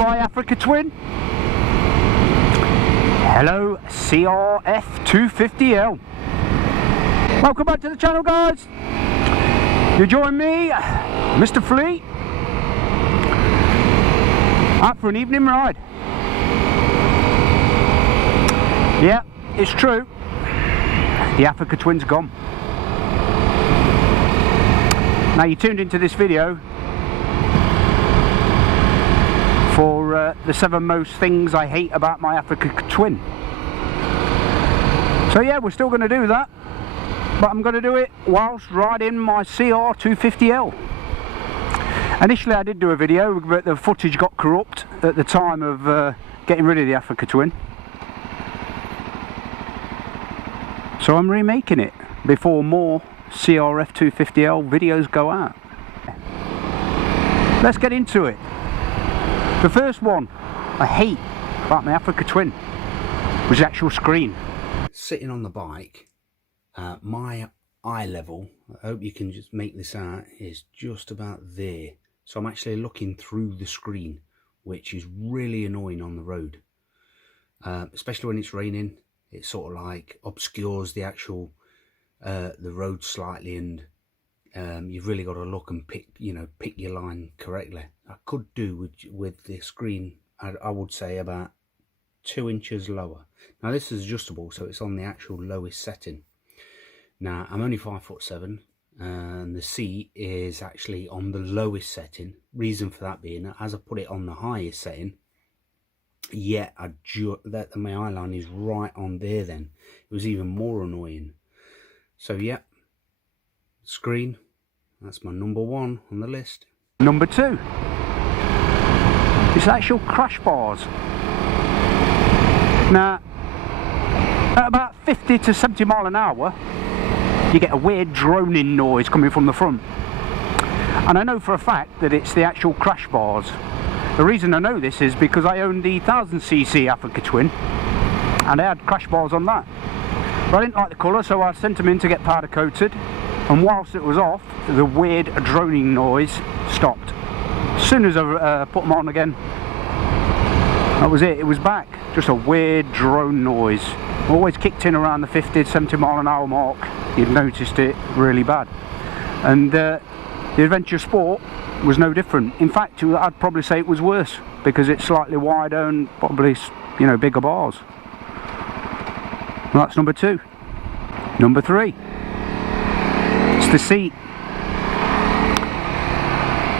by Africa Twin. Hello CRF 250L. Welcome back to the channel, guys. You join me, Mr. Flea, out for an evening ride. Yeah, it's true. The Africa Twin's gone. Now you tuned into this video for the 7 most things I hate about my Africa Twin. So yeah, we're still going to do that, but I'm going to do it whilst riding my CR 250L. Initially I did do a video, but the footage got corrupt at the time of getting rid of the Africa Twin. So I'm remaking it before more CRF 250L videos go out. Let's get into it. The first one I hate about my Africa Twin was the actual screen. Sitting on the bike, my eye level, I hope you can just make this out, is just about there. So I'm actually looking through the screen, which is really annoying on the road. Especially when it's raining, it sort of like obscures the actual the road slightly, and you've really got to look and pick your line correctly. I could do with the screen, I would say about 2 inches lower. Now this is adjustable, so it's on the actual lowest setting. Now I'm only 5'7", and the seat is actually on the lowest setting. Reason for that being, as I put it on the highest setting, yeah, that my eye line is right on there. Then it was even more annoying. So yeah, screen, that's my number 1 on the list. Number 2 is actual crash bars. Now, at about 50 to 70 mile an hour, you get a weird droning noise coming from the front. And I know for a fact that it's the actual crash bars. The reason I know this is because I owned the 1000cc Africa Twin, and I had crash bars on that. But I didn't like the colour, so I sent them in to get powder coated, and whilst it was off, the weird droning noise stopped. As soon as I put them on again, that was it, it was back. Just a weird drone noise. Always kicked in around the 50 to 70 mile an hour mark. You'd noticed it really bad. And the Adventure Sport was no different. In fact, I'd probably say it was worse, because it's slightly wider and probably, bigger bars. Well, that's number 2. Number 3, it's the seat.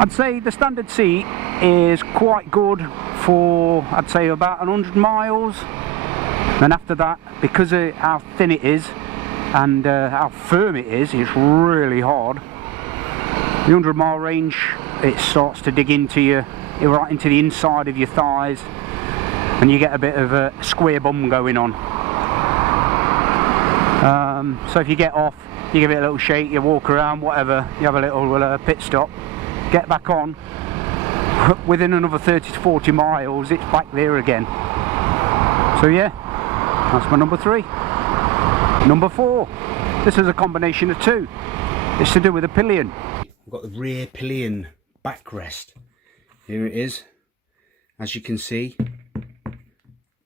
I'd say the standard seat is quite good for, I'd say, about 100 miles. Then after that, because of how thin it is and how firm it is, it's really hard. The 100-mile range, it starts to dig into you, right into the inside of your thighs, and you get a bit of a square bum going on. So if you get off, you give it a little shake, you walk around, whatever, you have a little pit stop, get back on, within another 30 to 40 miles, it's back there again. So yeah, that's my number 3. Number 4, this is a combination of 2. It's to do with the Pillion. I've got the rear Pillion backrest. Here it is. As you can see,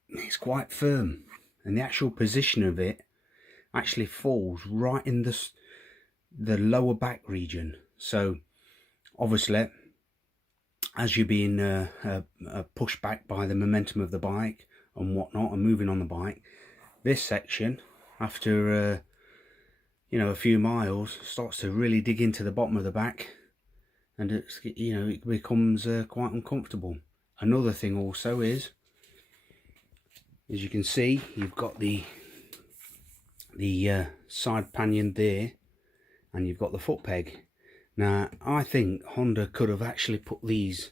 it's quite firm, and the actual position of it actually falls right in the lower back region. So obviously, as you're being pushed back by the momentum of the bike and whatnot, and moving on the bike, this section, after a few miles, starts to really dig into the bottom of the back, and it's, it becomes quite uncomfortable. Another thing also is, as you can see, you've got the side pinion there, and you've got the foot peg. Now I think Honda could have actually put these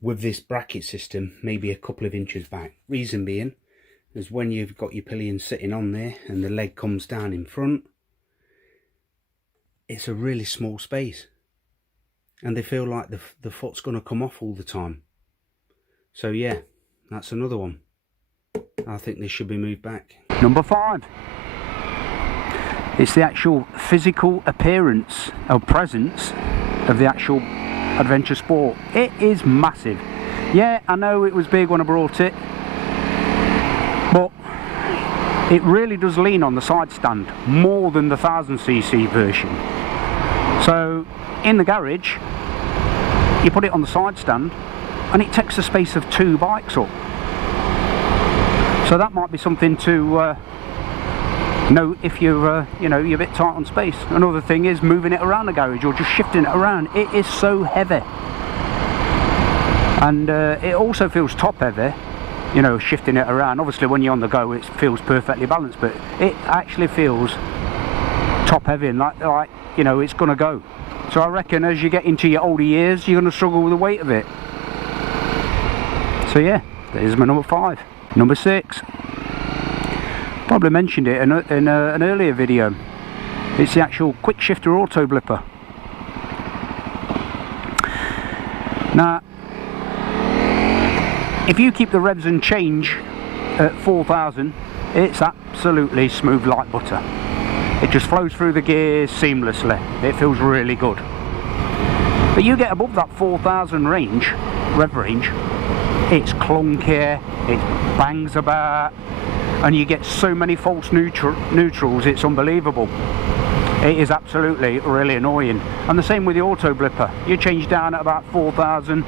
with this bracket system maybe a couple of inches back. Reason being is when you've got your Pillion sitting on there and the leg comes down in front, it's a really small space, and they feel like the foot's going to come off all the time. So yeah, that's another one. I think this should be moved back. Number 5, it's the actual physical appearance or presence of the actual Adventure Sport. It is massive. Yeah, I know it was big when I brought it, but it really does lean on the side stand more than the 1000cc version. So in the garage you put it on the side stand and it takes the space of 2 bikes up. So that might be something to note if you're you're a bit tight on space. Another thing is moving it around the garage or just shifting it around. It is so heavy, and it also feels top heavy, you know, shifting it around. Obviously when you're on the go it feels perfectly balanced, but it actually feels top heavy and like you know, it's gonna go. So I reckon as you get into your older years you're gonna struggle with the weight of it. So yeah, there's my number 5. Number 6, probably mentioned it in an earlier video. It's the actual quick shifter auto blipper. Now if you keep the revs and change at 4000, it's absolutely smooth like butter. It just flows through the gears seamlessly. It feels really good. But you get above that 4000 range, rev range, it's clunky, it bangs about, and you get so many false neutrals, it's unbelievable. It is absolutely really annoying. And the same with the auto blipper. You change down at about 4000,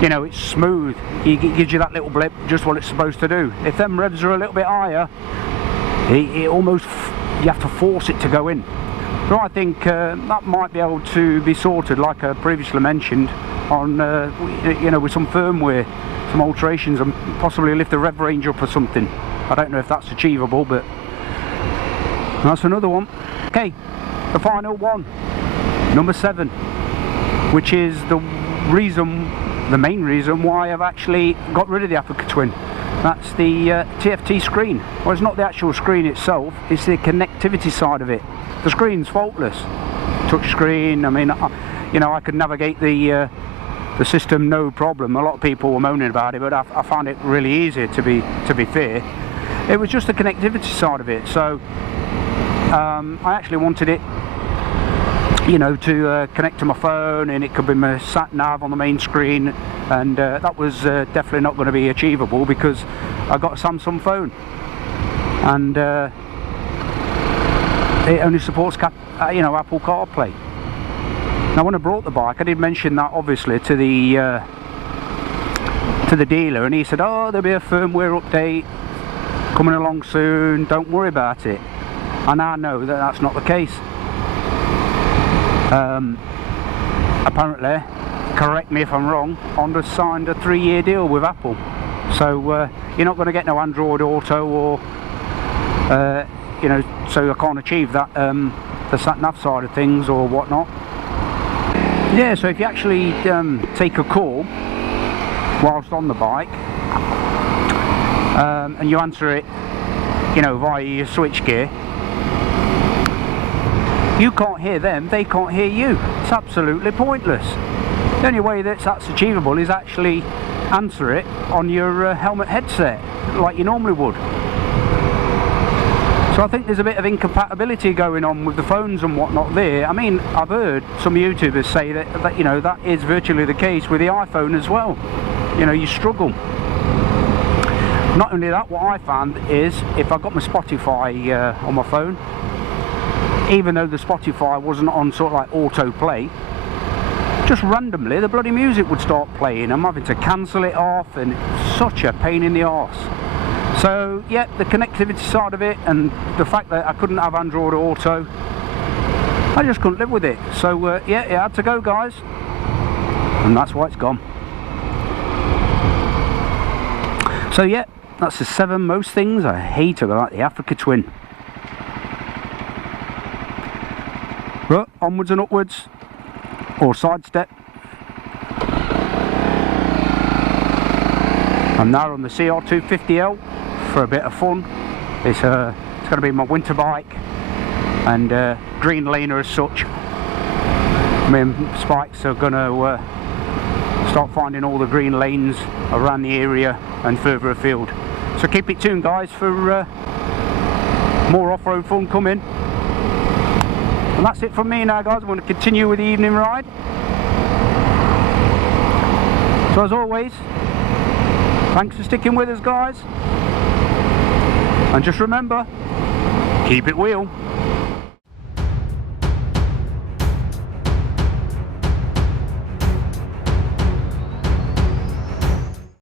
you know, it's smooth. It gives you that little blip, just what it's supposed to do. If them revs are a little bit higher, it almost, you have to force it to go in. So I think that might be able to be sorted, like I previously mentioned, on you know, with some firmware, some alterations, and possibly lift the rev range up or something. I don't know if that's achievable, but that's another one. Okay, the final one, number 7, which is the main reason why I've actually got rid of the Africa Twin. That's the TFT screen. Well, it's not the actual screen itself, it's the connectivity side of it. The screen's faultless. Touch screen, I mean, you know, I could navigate the system no problem. A lot of people were moaning about it, but I found it really easy, to be fair. It was just the connectivity side of it. So I actually wanted it, you know, to connect to my phone, and it could be my sat nav on the main screen, and that was definitely not going to be achievable because I got a Samsung phone, and it only supports you know, Apple CarPlay. Now when I brought the bike, I did mention that obviously to the dealer, and he said, oh, there'll be a firmware update coming along soon, don't worry about it. And I know that that's not the case. Apparently, correct me if I'm wrong, Honda signed a 3-year deal with Apple, so you're not going to get no Android Auto, or you know, so I can't achieve that the sat nav side of things or whatnot. Yeah, so if you actually take a call whilst on the bike, and you answer it, you know, via your switch gear, you can't hear them, they can't hear you. It's absolutely pointless. The only way that's achievable is actually answer it on your helmet headset, like you normally would. So I think there's a bit of incompatibility going on with the phones and whatnot there. I mean, I've heard some YouTubers say that you know, that is virtually the case with the iPhone as well. You know, you struggle. Not only that, what I found is, if I got my Spotify on my phone, even though the Spotify wasn't on sort of like autoplay, just randomly the bloody music would start playing. I'm having to cancel it off, and it's such a pain in the arse. So yeah, the connectivity side of it, and the fact that I couldn't have Android Auto, I just couldn't live with it. So yeah, it had to go, guys, and that's why it's gone. So yeah, that's the 7 most things I hate about the Africa Twin. But onwards and upwards, or sidestep. I'm now on the CR250L for a bit of fun. It's going to be my winter bike, and green laner as such. Me and Spikes are going to start finding all the green lanes around the area and further afield. So keep it tuned, guys, for more off-road fun coming. And that's it from me now, guys. I'm going to continue with the evening ride. So as always, thanks for sticking with us, guys, and just remember, keep it real.